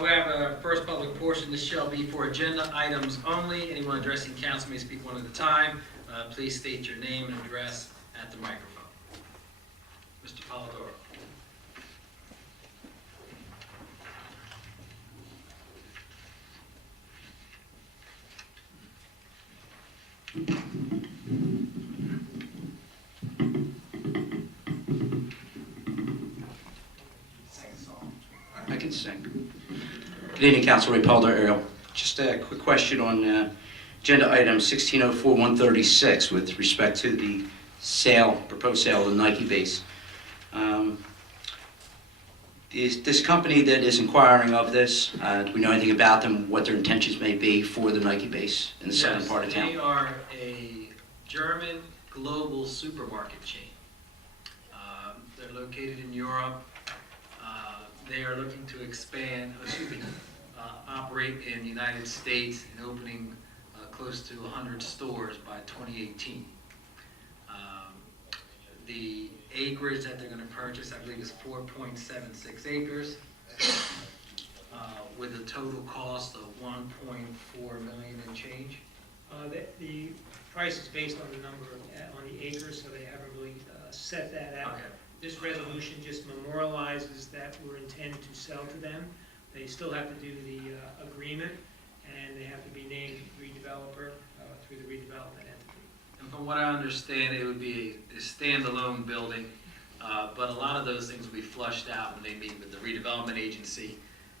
We have a first public portion. This shall be for agenda items only. Anyone addressing council may speak one at a time. Please state your name and address at the microphone. Mr. Polidoro. I can sing. Good evening, Council. Ray Polidoro, Ariel. Just a quick question on agenda item 1604-136 with respect to the proposed sale of the Nike base. Is this company that is inquiring of this, do we know anything about them, what their intentions may be for the Nike base in the southern part of town? They are a German global supermarket chain. They're located in Europe. They are looking to operate in the United States and opening close to 100 stores by 2018. The acreage that they're going to purchase, I believe, is 4.76 acres, with a total cost of $1.4 million and change. The price is based on the number on the acres, so they haven't really set that out. Okay. This resolution just memorializes that we're intending to sell to them. They still have to do the agreement, and they have to be named redeveloper through the redevelopment entity. And from what I understand, it would be a standalone building, but a lot of those things will be flushed out when they meet with the redevelopment agency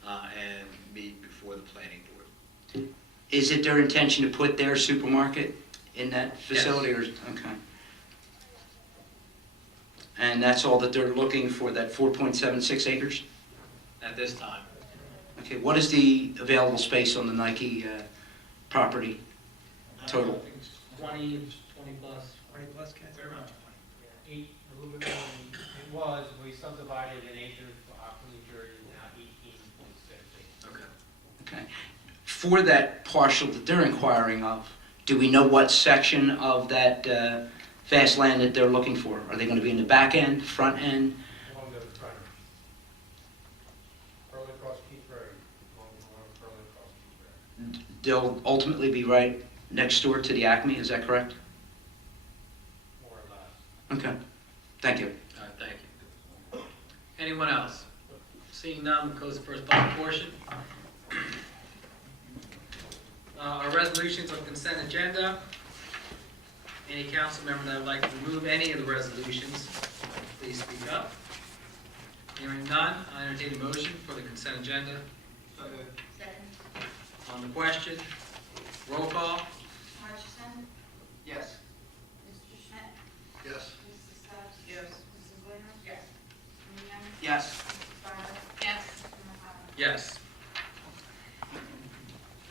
and meet before the planning board. Is it their intention to put their supermarket in that facility? Yes. Or, okay. And that's all that they're looking for, that 4.76 acres? At this time. Okay, what is the available space on the Nike property total? 20 plus. 20 plus, Ken? They're around 20. 8, a little bit more than it was. We subdivided an acre for Aqua, New Jersey, now 18.6 acres. Okay. Okay. For that parcel that they're inquiring of, do we know what section of that vast land that they're looking for? Are they going to be in the back end, front end? Along the front. Pearly Cross Keith Road. Along Pearly Cross Keith Road. They'll ultimately be right next door to the Acme, is that correct? More or less. Okay, thank you. All right, thank you. Anyone else? Seeing none, we'll close the first public portion. Our resolutions on consent agenda. Any council member that would like to remove any of the resolutions, please speak up. Hearing none, I entertain a motion for the consent agenda. Second. On the question, roll call. Hutchison. Yes. Mr. Schmidt. Yes. Mrs. Stubbs. Yes. Mrs. Williams. Yes. Miriam. Yes. Mrs. Barber. Yes. Mr. McConnell. Yes.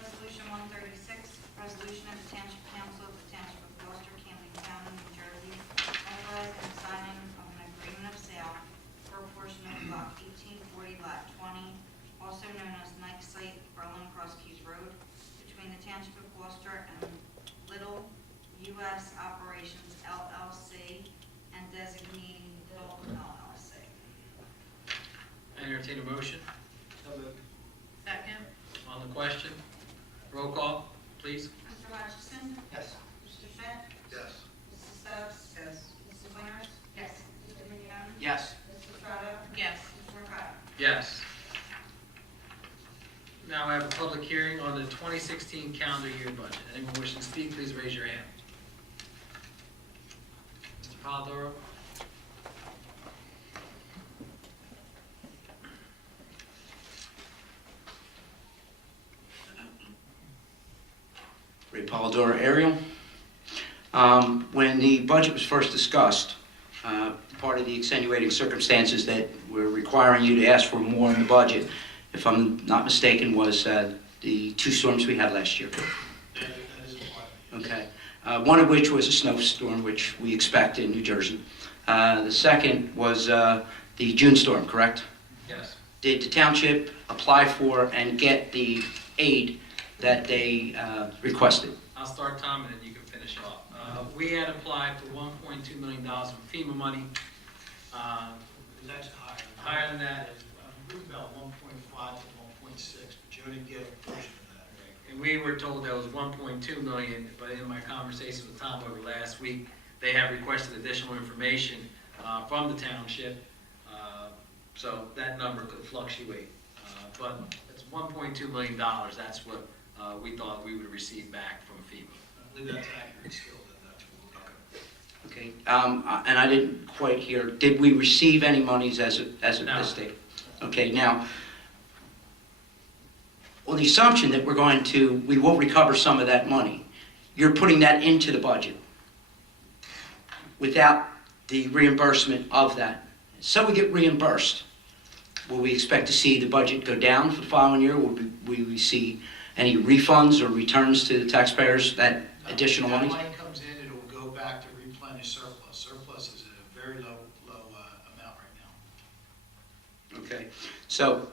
Resolution 136, resolution of the Township Council of the Township of Gloucester, Camden County, New Jersey, authorizing the signing of an agreement of sale for a portion of block 1840, lot 20, also known as Nike Site, Berlin Cross Keys Road, between the Township of Gloucester and Little U.S. Operations LLC and designating Little LLC. I entertain a motion. Second. On the question, roll call, please. Mr. Hutchison. Yes. Mr. Schmidt. Yes. Mrs. Stubbs. Yes. Mrs. Winters. Yes. Mr. Mignone. Yes. Mrs. Estrada. Yes. Mr. Mercado. Yes. Now I have a public hearing on the 2016 calendar year budget. Anyone wishing to speak, please raise your hand. Mr. Polidoro? Ray Polidoro, Ariel. When the budget was first discussed, part of the extenuating circumstances that we're requiring you to ask for more in the budget, if I'm not mistaken, was the 2 storms we had last year. Okay. One of which was a snowstorm, which we expect in New Jersey. The second was the June storm, correct? Yes. Did the township apply for and get the aid that they requested? I'll start, Tom, and then you can finish off. We had applied for $1.2 million from FEMA money. That's higher. Higher than that. About 1.5 to 1.6. going to get a portion of that. And we were told that was 1.2 million, but in my conversation with Tom over last week, they have requested additional information from the township, so that number could fluctuate. But it's $1.2 million, that's what we thought we would receive back from FEMA. I believe that's accurate still, that Okay, and I didn't quite hear, did we receive any monies as of No. this date? Okay, now, on the assumption that we will recover some of that money, you're putting that into the budget without the reimbursement of that. So we get reimbursed. Will we expect to see the budget go down for the following year? Will we see any refunds or returns to the taxpayers, that additional money? That money comes in, it will go back to replenish surplus. Surplus is at a very low amount right now. Okay, so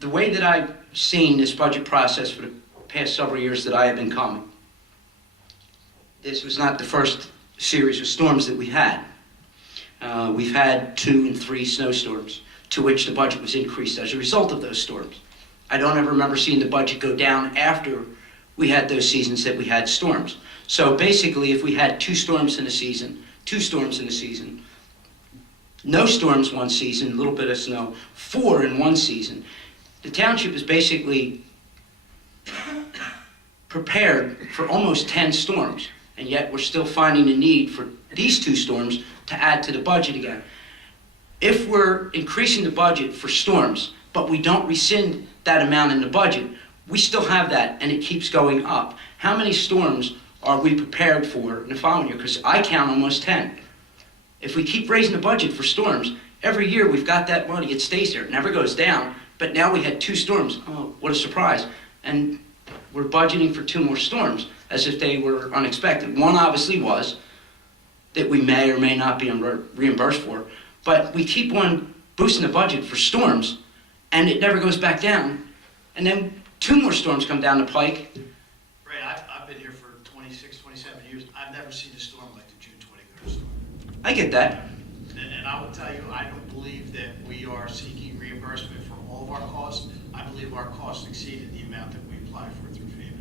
the way that I've seen this budget process for the past several years that I have been coming, this was not the first series of storms that we had. We've had 2 and 3 snowstorms to which the budget was increased as a result of those storms. I don't ever remember seeing the budget go down after we had those seasons that we had storms. So basically, if we had 2 storms in a season, 2 storms in a season, no storms one season, a little bit of snow, 4 in one season, the township is basically prepared for almost 10 storms, and yet we're still finding the need for these 2 storms to add to the budget again. If we're increasing the budget for storms, but we don't rescind that amount in the budget, we still have that, and it keeps going up. How many storms are we prepared for in the following year? Because I count almost 10. If we keep raising the budget for storms, every year we've got that money, it stays there, it never goes down, but now we had 2 storms. Oh, what a surprise. And we're budgeting for 2 more storms, as if they were unexpected. One obviously was, that we may or may not be reimbursed for, but we keep on boosting the budget for storms, and it never goes back down. And then 2 more storms come down the pike. Ray, I've been here for 26, 27 years. I've never seen a storm like the June 23rd storm. I get that. And I will tell you, I don't believe that we are seeking reimbursement for all of our costs. I believe our costs exceeded the amount that we applied for through FEMA.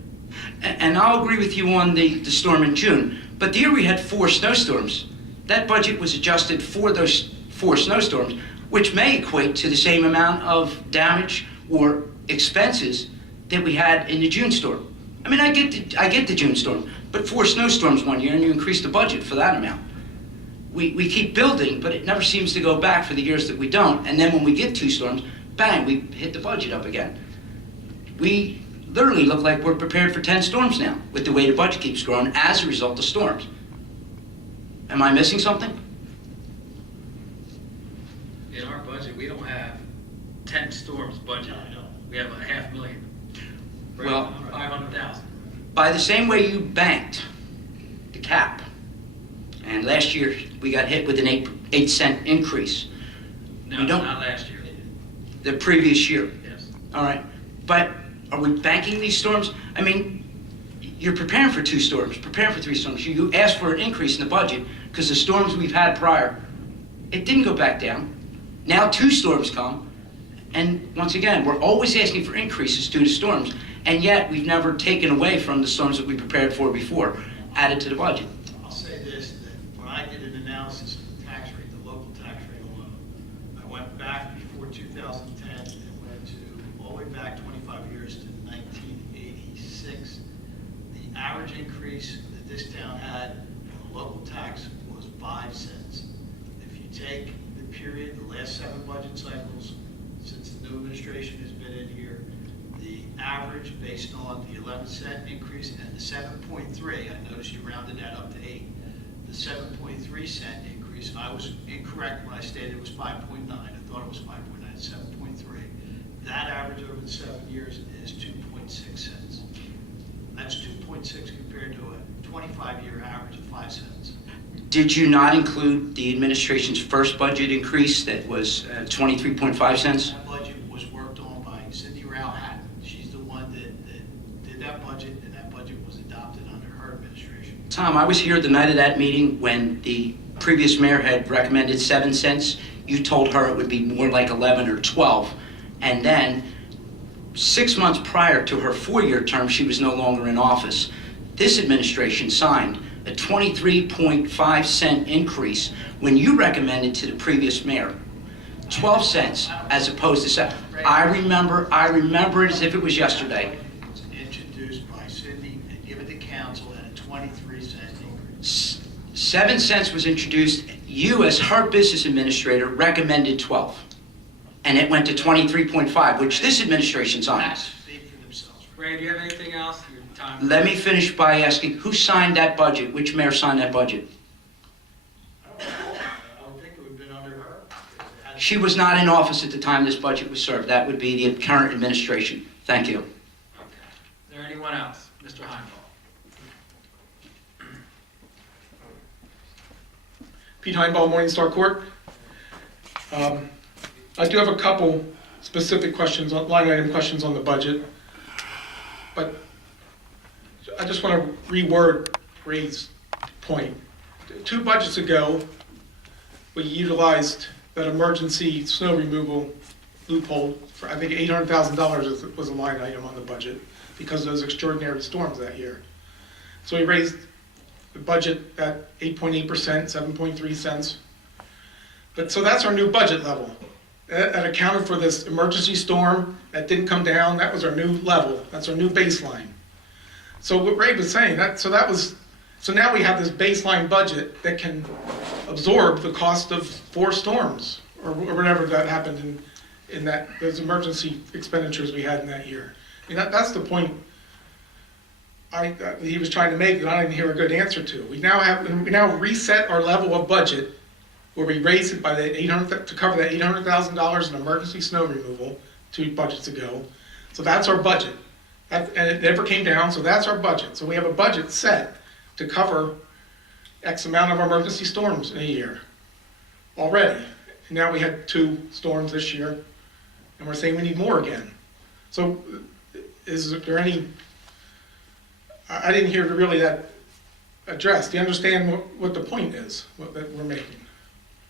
And I'll agree with you on the storm in June, but the year we had 4 snowstorms, that budget was adjusted for those 4 snowstorms, which may equate to the same amount of damage or expenses that we had in the June storm. I mean, I get the June storm, but 4 snowstorms one year and you increase the budget for that amount. We keep building, but it never seems to go back for the years that we don't, and then when we get 2 storms, bang, we hit the budget up again. We literally look like we're prepared for 10 storms now, with the way the budget keeps growing as a result of storms. Am I missing something? In our budget, we don't have 10 storms budgeted. We have $500,000. Well- 500,000. By the same way you banked the cap, and last year we got hit with an 8-cent increase, No, We don't- not last year. the previous year. Yes. All right, but are we banking these storms? I mean, you're preparing for 2 storms, preparing for 3 storms. You asked for an increase in the budget because the storms we've had prior, it didn't go back down. Now 2 storms come, and once again, we're always asking for increases due to storms, and yet we've never taken away from the storms that we prepared for before, added to the budget. I'll say this, that when I did an analysis of the tax rate, the local tax rate alone, I went back before 2010 and went to all the way back 25 years to 1986. The average increase that this town had on the local tax was 5 cents. If you take the period, the last 7 budget cycles, since the new administration has been in here, the average based on the 11-cent increase and the 7.3, I noticed you rounded that up to 8. The 7.3-cent increase, I was incorrect when I stated it was 5.9. I thought it was 5.9, it's 7.3. That average over the 7 years is 2.6 cents. That's 2.6 compared to a 25-year average of 5 cents. Did you not include the administration's first budget increase that was 23.5 cents? That budget was worked on by Cindy Rao-Hatton. She's the one that did that budget, and that budget was adopted under her administration. Tom, I was here the night of that meeting when the previous mayor had recommended 7 cents. You told her it would be more like 11 or 12. And then 6 months prior to her 4-year term, she was no longer in office. This administration signed a 23.5-cent increase when you recommended to the previous mayor 12 cents as opposed to 7. I remember it as if it was yesterday. It was introduced by Cindy and given to council at a 23-cent increase. 7 cents was introduced. You, as her business administrator, recommended 12. And it went to 23.5, which this administration signed. Facts speak for themselves. Ray, do you have anything else? Your time. Let me finish by asking, who signed that budget? Which mayor signed that budget? I don't think it would have been under her. She was not in office at the time this budget was served. That would be the current administration. Thank you. Okay. Is there anyone else? Mr. Heimdall? Pete Heinball, Morningstar Court. I do have a couple specific questions, line item questions on the budget, but I just want to reword Ray's point. 2 budgets ago, we utilized that emergency snow removal loophole for, I think, $800,000 was a line item on the budget because of those extraordinary storms that year. So we raised the budget at 8.8%, 7.3 cents. But so that's our new budget level. That accounted for this emergency storm that didn't come down. That was our new level. That's our new baseline. So what Ray was saying, so now we have this baseline budget that can absorb the cost of 4 storms or whatever that happened in those emergency expenditures we had in that year. I mean, that's the point he was trying to make that I didn't hear a good answer to. We now reset our level of budget where we raised it by to cover that $800,000 in emergency snow removal 2 budgets ago. So that's our budget. And it never came down, so that's our budget. So we have a budget set to cover X amount of emergency storms in a year already. And now we had 2 storms this year, and we're saying we need more again. So is there any, I didn't hear really that addressed. Do you understand what the point is that we're making?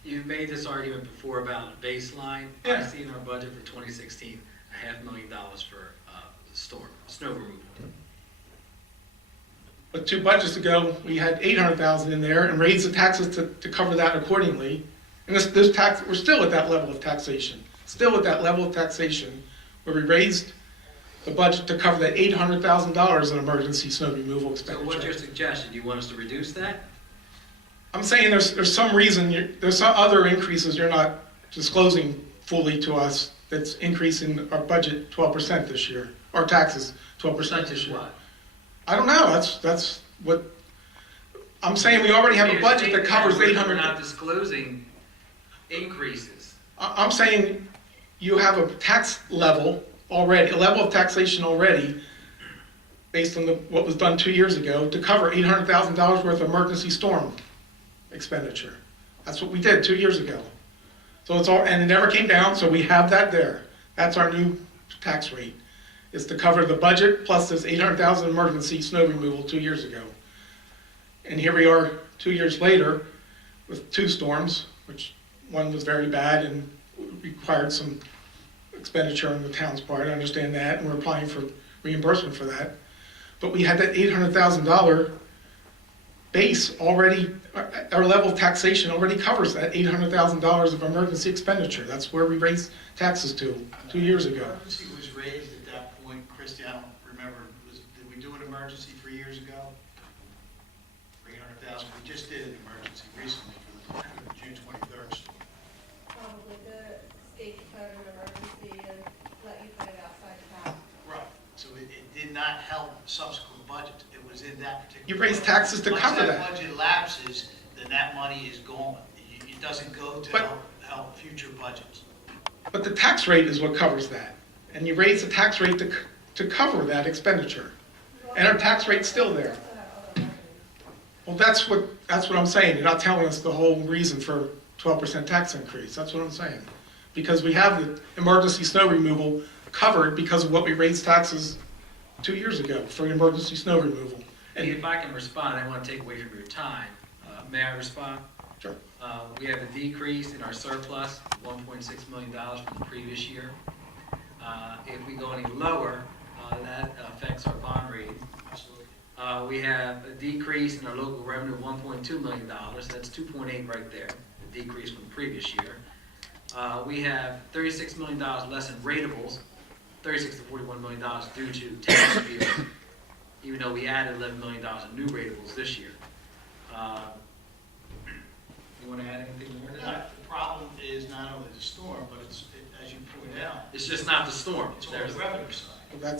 You've made this argument before about baseline. I Yeah. see in our budget for 2016, $500,000 for snow removal. But 2 budgets ago, we had $800,000 in there and raised the taxes to cover that accordingly. And this tax, we're still at that level of taxation. Still at that level of taxation where we raised the budget to cover that $800,000 in emergency snow removal So what's your expenditure. suggestion? Do you want us to reduce that? I'm saying there's some reason, there's some other increases you're not disclosing fully to us that's increasing our budget 12% this year, our taxes 12% this Such as year. what? I don't know, that's what, I'm saying we already have a budget that covers We're 800. not disclosing increases. I'm saying you have a tax level already, a level of taxation already, based on what was done 2 years ago, to cover $800,000 worth of emergency storm expenditure. That's what we did 2 years ago. So it's all, and it never came down, so we have that there. That's our new tax rate. It's to cover the budget plus this $800,000 emergency snow removal 2 years ago. And here we are 2 years later with 2 storms, which one was very bad and required some expenditure on the town's part. I understand that, and we're applying for reimbursement for that. But we had that $800,000 base already, our level of taxation already covers that $800,000 of emergency expenditure. That's where we raised taxes to 2 years ago. Emergency was raised at that point, Christie, I don't remember, did we do an emergency 3 years ago? 300,000, we just did an emergency recently for the June 23rd storm. Probably the state declared an emergency and let you put it outside the house. Right. So it did not help subsequent budgets, it was in that particular. You raised taxes to cover Once that. that budget lapses, then that money is gone. It doesn't go to But- help future budgets. But the tax rate is what covers that. And you raise the tax rate to cover that expenditure. And our tax rate's still there. Well, that's what I'm saying. You're not telling us the whole reason for 12% tax increase. That's what I'm saying. Because we have the emergency snow removal covered because of what we raised taxes 2 years ago for emergency snow removal. And And if I can respond, I don't want to take away from your time. May I respond? Sure. We have a decrease in our surplus, $1.6 million from the previous year. If we go any lower, that affects our bond rating. Absolutely. We have a decrease in our local revenue of $1.2 million. That's 2.8 right there, a decrease from the previous year. We have $36 million less in ratables, $36 to $41 million due to tax appeals, even though we added $11 million in new ratables this year. You want to add anything more to that? The problem is not only the storm, but as you pointed out, It's just not the storm. it's on the revenue side. Well,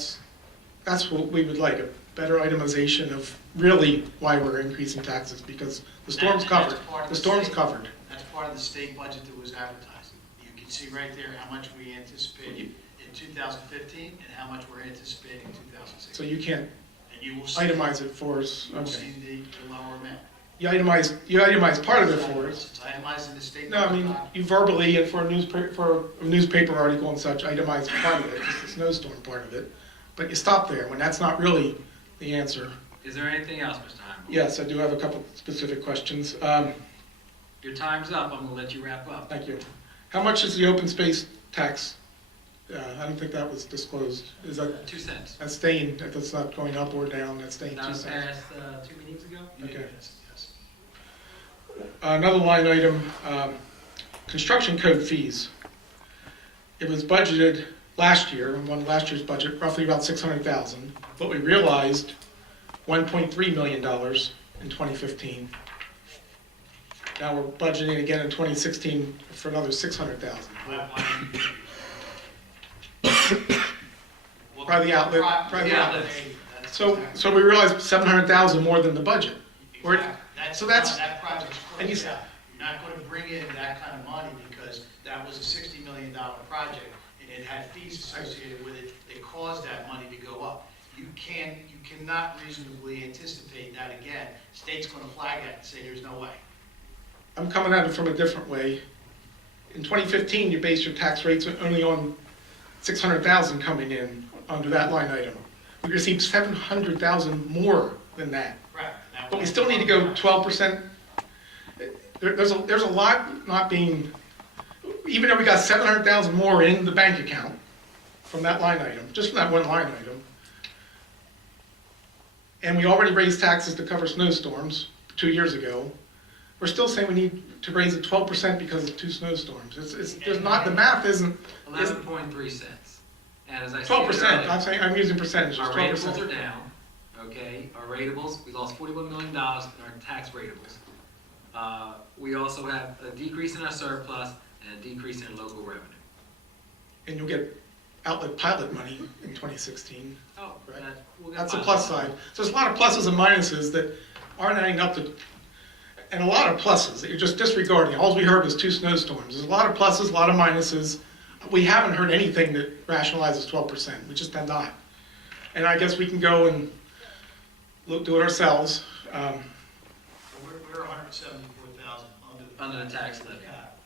that's what we would like, a better itemization of really why we're increasing taxes, because the storm's And that's covered. part of The storm's state- covered. That's part of the state budget that was advertised. You can see right there how much we anticipated in 2015 and how much we're anticipating in 2016. So you can't And you will see. itemize it for us. You will Okay. see the lower amount. You itemize part of it for us. It's itemized in the state. No, I mean, budget. you verbally, and for a newspaper article and such, itemize part of it, just the snowstorm part of it. But you stop there, when that's not really the answer. Is there anything else, Mr. Heimel? Yes, I do have a couple specific questions. Your time's up. I'm going to let you wrap up. Thank you. How much is the open space tax? I don't think that was disclosed. Is that, 2 cents. that's staying, that's not going up or down, that's staying That 2 was cents? passed 2 meetings ago? Yeah, okay. yes, yes. Another line item, construction code fees. It was budgeted last year, in last year's budget, roughly about $600,000, but we realized $1.3 million in 2015. Now we're budgeting again in 2016 for another $600,000. By the outlet, by the outlet. So we realized $700,000 more than the budget. We're- so that's- That project's and you closed s- out. You're not gonna bring in that kind of money because that was a $60 million project and it had fees associated with it that caused that money to go up. You cannot reasonably anticipate that again. State's gonna flag that and say there's no way. I'm coming at it from a different way. In 2015, you based your tax rates only on $600,000 coming in under that line item. We received $700,000 more than that. Correct. But we still need to go 12%. There's a lot not being, even though we got $700,000 more in the bank account from that line item, just from that one line item, and we already raised taxes to cover snowstorms 2 years ago, we're still saying we need to raise it 12% because of 2 snowstorms. There's not, the math isn't 11.3 cents. And as I said 12%. earlier, I'm using percentages, our ratables 12%. are down, okay? Our ratables, we lost $41 million in our tax ratables. We also have a decrease in our surplus and a decrease in local revenue. And you'll get outlet pilot money in 2016. Oh, Right. we'll get That's the by. plus side. So there's a lot of pluses and minuses that aren't adding up to, and a lot of pluses that you're just disregarding. All we heard was 2 snowstorms. There's a lot of pluses, a lot of minuses. We haven't heard anything that rationalizes 12%. We just have not. And I guess we can go and do it ourselves. So we're 174,000 Under the tax levy. cap.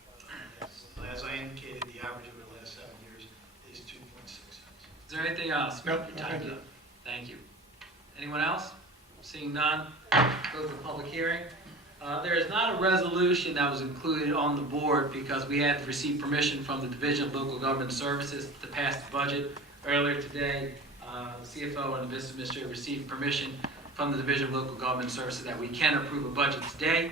As I indicated, the average over the last 7 years is 2.6 cents. Is there anything else? Nope, Your thank time's you. up. Thank you. Anyone else? Seeing none, close the public hearing. There is not a resolution that was included on the board because we had to receive permission from the Division of Local Government Services to pass the budget. Earlier today, the CFO and the Business Administrator received permission from the Division of Local Government Services that we can approve a budget today.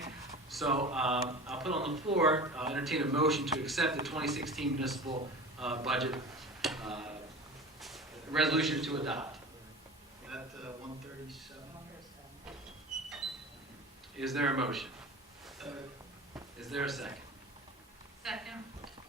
So I'll put on the floor, entertain a motion to accept the 2016 municipal budget resolution to adopt. That 137. Is there a motion? Is there a second? Second.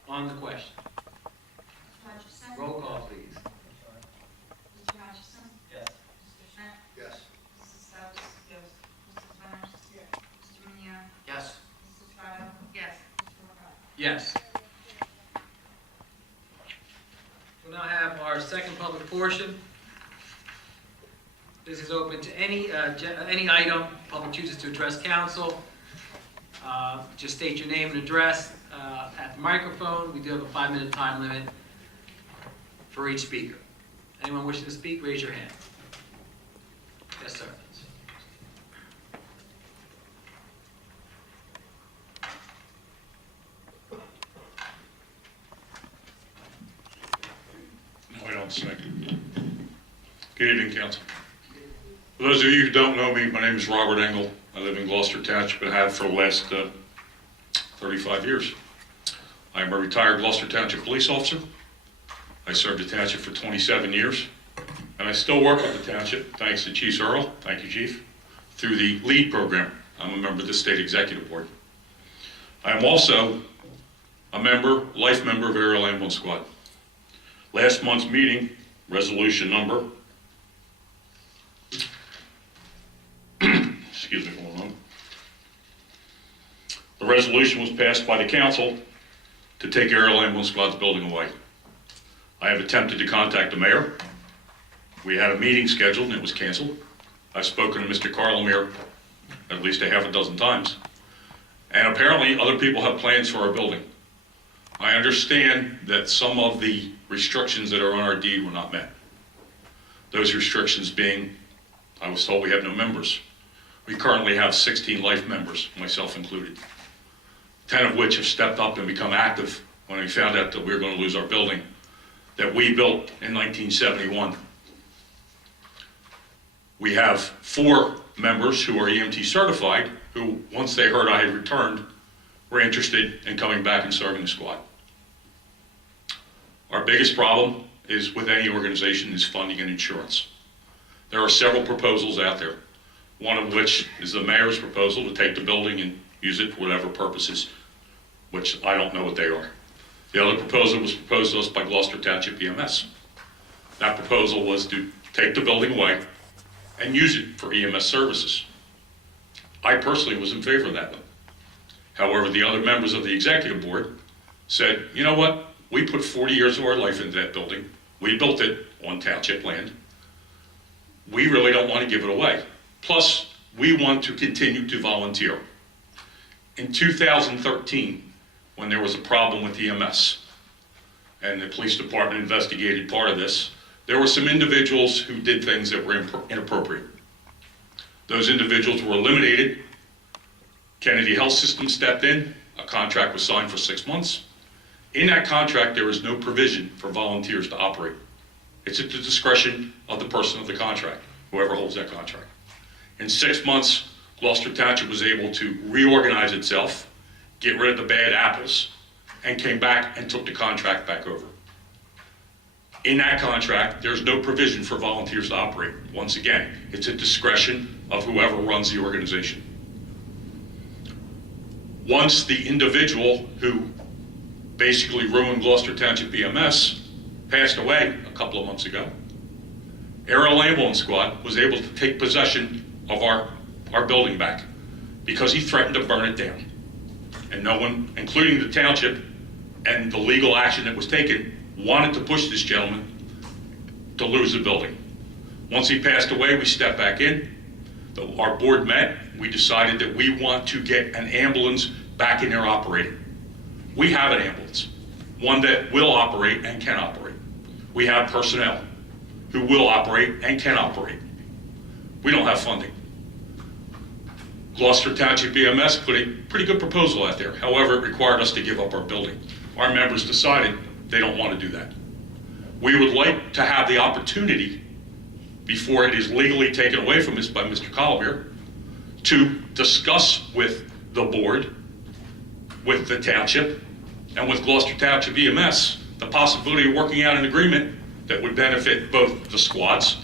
On the question. Mr. Hutchison? Roll call, please. Mr. Hutchison? Yes. Mr. Schmidt? Yes. Mrs. Stubbs? Yes. Mrs. Winters? Yes. Mr. Minio? Yes. Mrs. Frado? Yes. Mr. McCarthy? Yes. We'll now have our second public portion. This is open to any item public chooses to address council. Just state your name and address at the microphone. We do have a 5-minute time limit for each speaker. Anyone wishing to speak, raise your hand. Yes, sir. We don't once. Thank you. Good evening, council. For those of you who don't know me, my name is Robert Engel. I live in Gloucester Township and have for the last 35 years. I am a retired Gloucester Township police officer. I served the township for 27 years, and I still work with the township, thanks to Chief Earl, thank you, Chief, through the LEAD program. I'm a member of the State Executive Board. I am also a life member of Aerial Ambulance Squad. Last month's meeting, resolution number, excuse me for a moment. The resolution was passed by the council to take Aerial Ambulance Squad's building away. I have attempted to contact the mayor. We had a meeting scheduled and it was canceled. I've spoken to Mr. Carlemere at least a half a dozen times. And apparently other people have plans for our building. I understand that some of the restrictions that are on our deed were not met. Those restrictions being, I was told we have no members. We currently have 16 life members, myself included, 10 of which have stepped up and become active when we found out that we were going to lose our building that we built in 1971. We have 4 members who are EMT certified who, once they heard I had returned, were interested in coming back and serving the squad. Our biggest problem is with any organization is funding and insurance. There are several proposals out there, one of which is the mayor's proposal to take the building and use it for whatever purposes, which I don't know what they are. The other proposal was proposed to us by Gloucester Township EMS. That proposal was to take the building away and use it for EMS services. I personally was in favor of that one. However, the other members of the executive board said, you know what? We put 40 years of our life into that building. We built it on township land. We really don't want to give it away. Plus, we want to continue to volunteer. In 2013, when there was a problem with EMS, and the police department investigated part of this, there were some individuals who did things that were inappropriate. Those individuals were eliminated. Kennedy Health System stepped in. A contract was signed for 6 months. In that contract, there is no provision for volunteers to operate. It's at the discretion of the person of the contract, whoever holds that contract. In 6 months, Gloucester Township was able to reorganize itself, get rid of the bad apples, and came back and took the contract back over. In that contract, there's no provision for volunteers to operate. Once again, it's a discretion of whoever runs the organization. Once the individual who basically ruined Gloucester Township EMS passed away a couple of months ago, Aerial Ambulance Squad was able to take possession of our building back because he threatened to burn it down. And no one, including the township and the legal action that was taken, wanted to push this gentleman to lose the building. Once he passed away, we stepped back in. Our board met. We decided that we want to get an ambulance back in there operating. We have an ambulance, one that will operate and can operate. We have personnel who will operate and can operate. We don't have funding. Gloucester Township EMS put a pretty good proposal out there. However, it required us to give up our building. Our members decided they don't want to do that. We would like to have the opportunity, before it is legally taken away from us by Mr. Collier, to discuss with the board, with the township, and with Gloucester Township EMS, the possibility of working out an agreement that would benefit both the squads,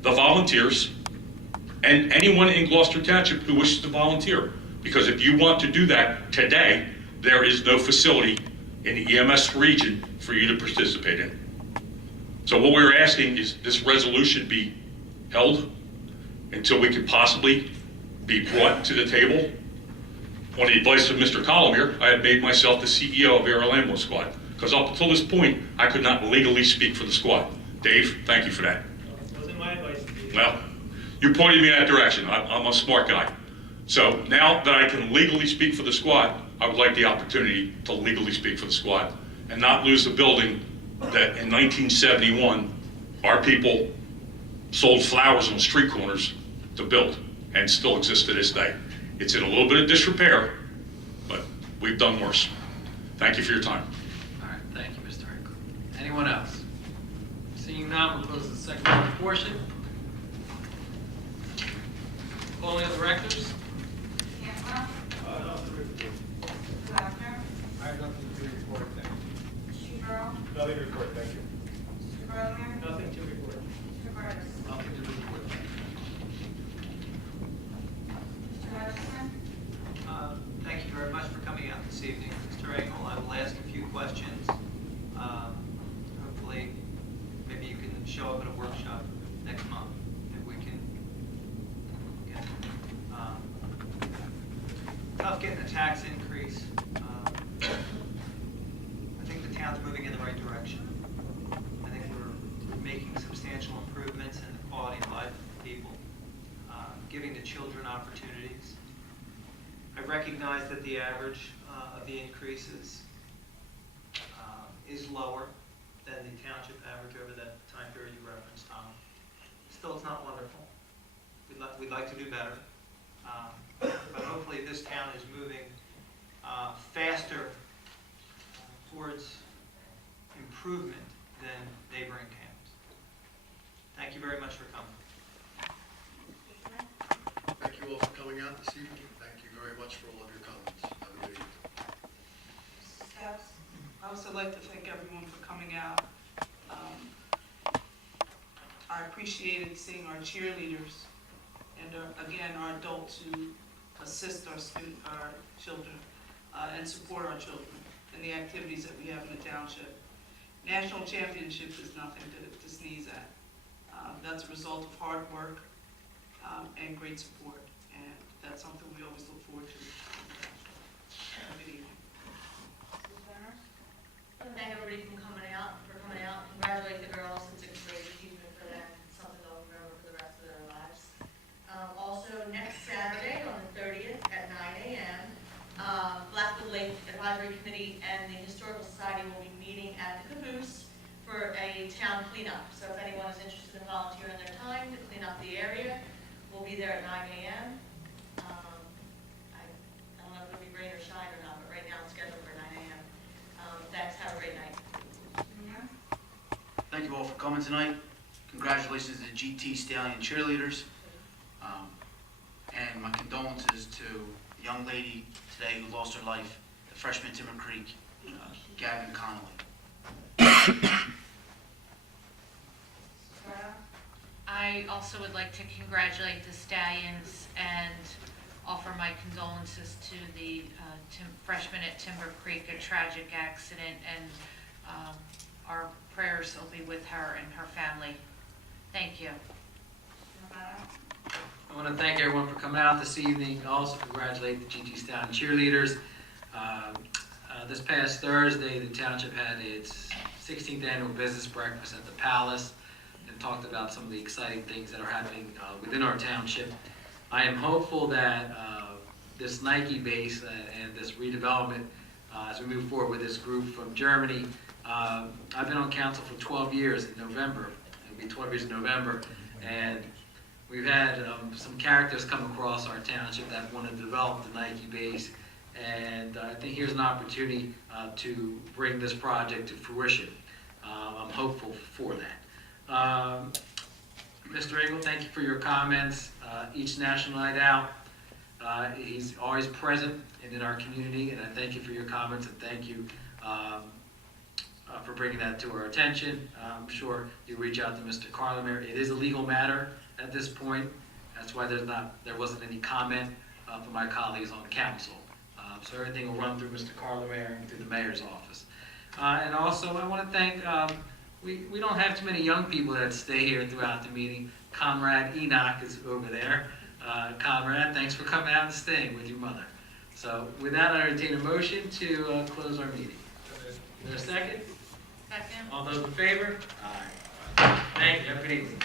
the volunteers, and anyone in Gloucester Township who wishes to volunteer. Because if you want to do that today, there is no facility in the EMS region for you to participate in. So what we're asking is this resolution be held until we can possibly be brought to the table. On the advice of Mr. Collier, I had made myself the CEO of Aerial Ambulance Squad, because up until this point, I could not legally speak for the squad. Dave, thank you for that. It wasn't my advice to you. Well, you pointed me in that direction. I'm a smart guy. So now that I can legally speak for the squad, I would like the opportunity to legally speak for the squad and not lose the building that in 1971, our people sold flowers on street corners to build and still exists to this day. It's in a little bit of disrepair, but we've done worse. Thank you for your time. All right, thank you, Mr. Hinkle. Anyone else? Seeing Seeing none, we'll close the second public portion. Calling the directors. Cantwell. Wagner. I have nothing to report, thank you. Shubrill. Nothing to report, thank you. Mr. Rogner. Nothing to report. Mr. Burris. Nothing to report. Mr. Hutchinson. Thank you very much for coming out this evening, Mr. Engel. I will ask a few questions. Hopefully, maybe you can show up at a workshop next month, if we can get, tough getting a tax increase. I think the town's moving in the right direction. I think we're making substantial improvements in the quality of life of people, giving the children opportunities. I recognize that the average of the increases is lower than the township average over that time period you referenced, Tom. Still, it's not wonderful. We'd like to do better. But hopefully this town is moving faster towards improvement than neighboring towns. Thank you very much for coming. Thank you all for coming out this evening. Thank you very much for all of your comments. Have a good evening. Steps. I also like to thank everyone for coming out. I appreciated seeing our cheerleaders and again, our adults who assist our children and support our children in the activities that we have in the township. National championship is nothing to sneeze at. That's a result of hard work and great support, and that's something we always look forward to. Have a good evening. Mrs. Turner. Thank everybody for coming out. Congratulate the girls in sixth grade, achievement for them, something they'll remember for the rest of their lives. Also, next Saturday on the 30th at 9 a.m., Blackwood Lake Advisory Committee and the Historical Society will be meeting at the Caboose for a town cleanup. So if anyone is interested in volunteering their time to clean up the area, we'll be there at 9 a.m. I don't know if it'll be rain or shine or not, but right now it's scheduled for 9 a.m. Thanks, have a great night. Thank you all for coming tonight. Congratulations to the GT Stallion cheerleaders. And my condolences to the young lady today who lost her life, the freshman Timber Creek, Gavin Connolly. I also would like to congratulate the Stallions and offer my condolences to the freshman at Timber Creek, a tragic accident, and our prayers will be with her and her family. Thank you. I want to thank everyone for coming out this evening. Also congratulate the GT Stallion cheerleaders. This past Thursday, the township had its 16th annual business breakfast at the Palace and talked about some of the exciting things that are happening within our township. I am hopeful that this Nike base and this redevelopment, as we move forward with this group from Germany, I've been on council for 12 years in November. It'll be 12 years in November, and we've had some characters come across our township that want to develop the Nike base, and I think here's an opportunity to bring this project to fruition. I'm hopeful for that. Mr. Engel, thank you for your comments. Each National Night Out, he's always present and in our community, and I thank you for your comments, and thank you for bringing that to our attention. I'm sure you reach out to Mr. Carlemeyer. It is a legal matter at this point. That's why there wasn't any comment from my colleagues on the council. So everything will run through Mr. Carlemeyer and through the mayor's office. And also, I want to thank, we don't have too many young people that stay here throughout the meeting. Comrade Enoch is over there. Comrade, thanks for coming out and staying with your mother. So with that, I entertain a motion to close our meeting. Is there a second? Second. All those in favor? Aye. Thank you. Have a good evening.